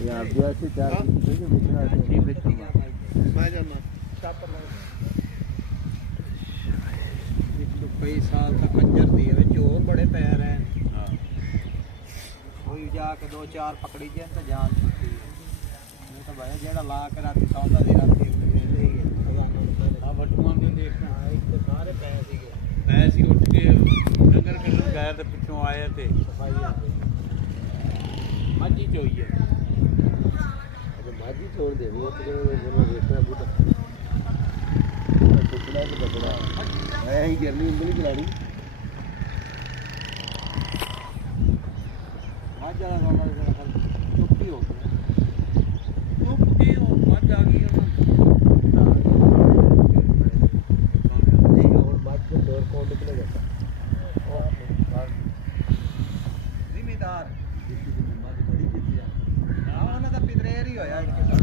यार ब्याह से चार दिन के बेचना है नहीं बेचूंगा मैं जाना छापर लगा एक तो कई साल तक कंजर दिए विच और बड़े पैर हैं हां कोई जाके दो चार पकड़ी जाए तो जान छुट्टी नहीं तो भाई जेड़ा ला के रात सौंदा दी रात ले गए हां बटुआं भी देखना एक तो सारे पैसे सीगे पैसे उठ के डंगर कटन गए तो पिछों आए थे सफाई मजी चाहिए भाजी छोड़ दे वो तो जब देखना बूटा टुकड़ा तो बकड़ा है ही गिरनी उंगली चलानी आज जरा वाला चुप्पी हो गई चुप्पी हो मत आ गई नहीं और बात को दौर कौन निकले जाता जिम्मेदार बड़ी जीती है ना तो पितरेर ही होया इनके